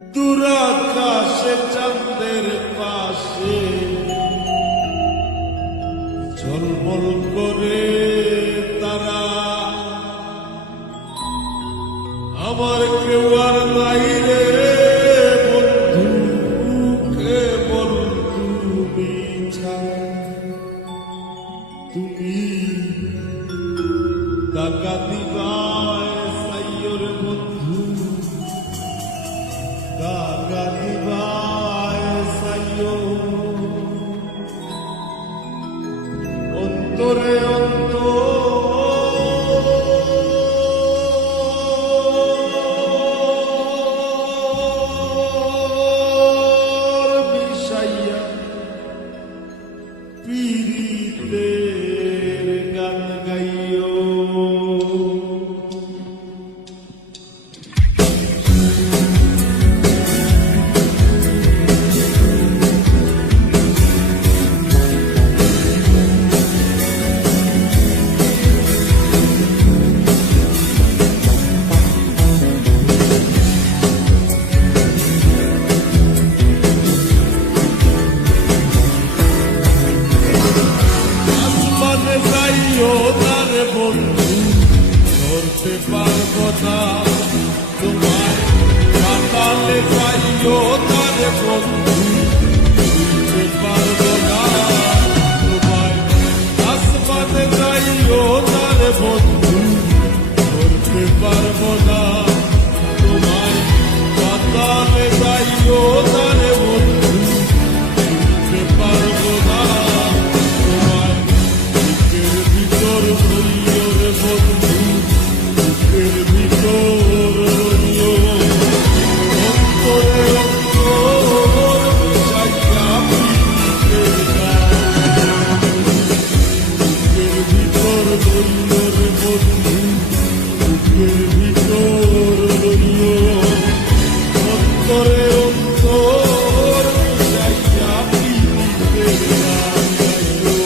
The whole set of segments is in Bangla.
দুরাকাশে চাঁদের পাশে ঝলমল করে তারা, আমার কেউ আর নাই রে বন্ধু, কেবল তুমি ছাড়া। তুমি টাকা দিবায় সাইয়র বন্ধু, টাকা দিবায় সাইয়ো অন্তরে বিষাইয়া পীড়িতের গান গাইও। যাইও তার বন্ধু, ধরতে পারবো না তোমায়। পাতালে যাইও তার বন্ধু, ধরতে পারবো না তোমায়। আসমানে যাইও তার বন্ধু, ধরতে পারবো না তোমায়। পাতালে যাইও তার বন্ধু, ধরতে পারবো না তোমায়। বুকের ভিতর রইও রে বন্ধু, বুকের ভিতর রইও। অন্তরে অন্তর মিশাইয়া পীড়িতের গান। বুকের ভিতর রইও রে বন্ধু, বুকের ভিতর রইও। অন্তরে অন্তর মিশাইয়া পীড়িতের গান গাইও।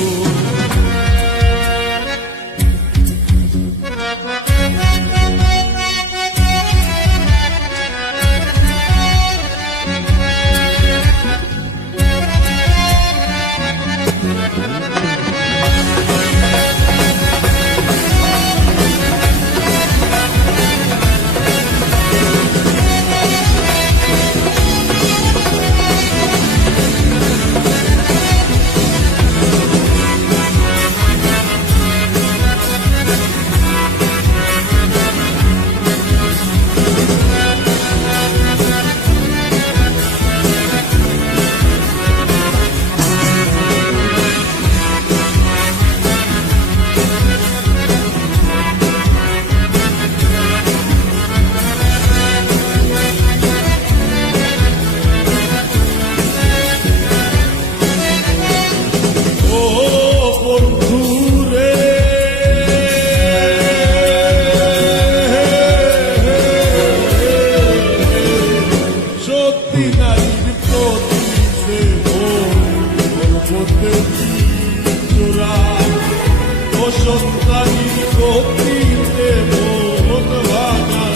সন্তানির গতিতে মন ভাঙা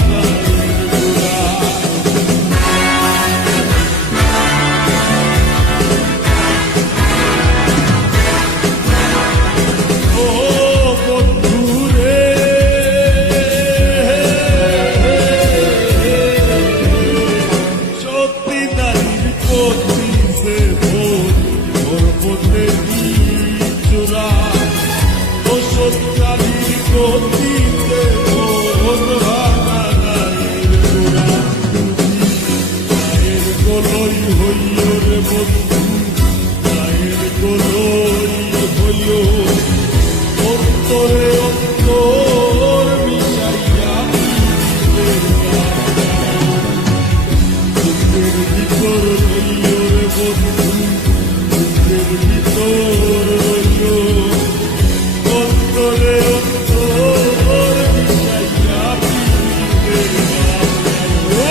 ও বন্ধু রে, সত্যি নারীর গতিতে মন পথে চূড়া। সত্যানির গতিতে মন ভাঙা নারীর গোড়া। মায়ের গোলই হইও রে বন্ধু, মায়ের গোলই হইও। অন্তরে অন্তর মিশাইয়া পীড়িতের গান গাইও। বুকের ভিতর রইও রে বন্ধু, বুকের ভিতর রইও। অন্তরে অন্তর মিশাইয়া পীড়িতের গান গাইও।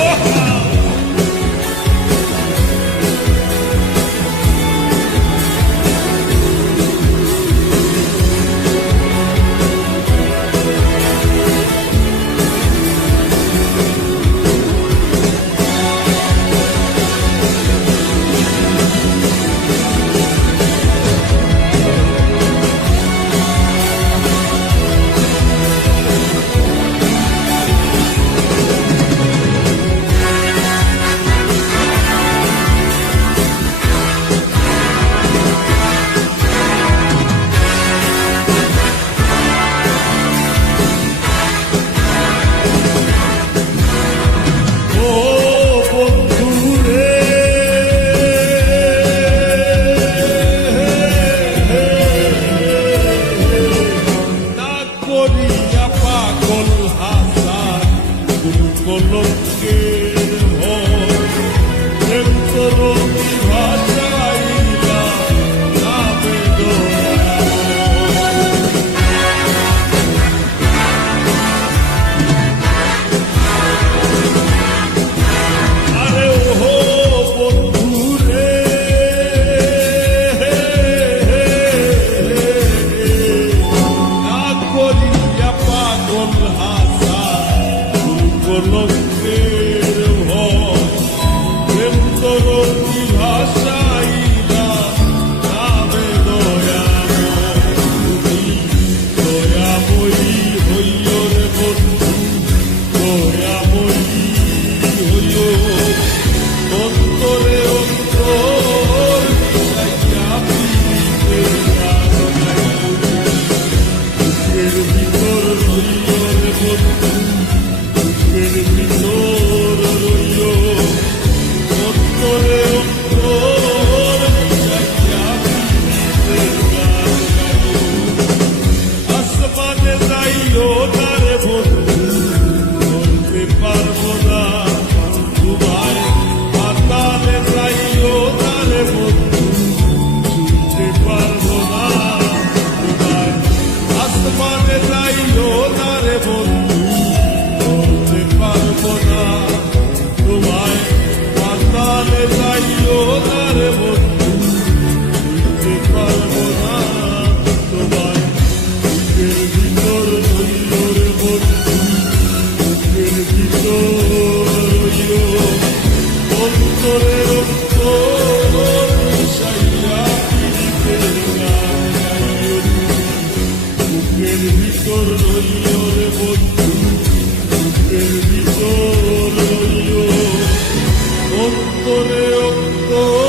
চলে যাইও না রে বন্ধু, বুঝতে পারবো না তোমার বুকের ভিতর রইল রে বন্ধু, বুকের ভিতর রইল অন্তরের অন্তর মিশাইয়া পীড়িতের গান গাইও তুমি। বুকের ভিতর রইল রে বন্ধু, বুকের ভিতর রইল অন্তরে অন্তর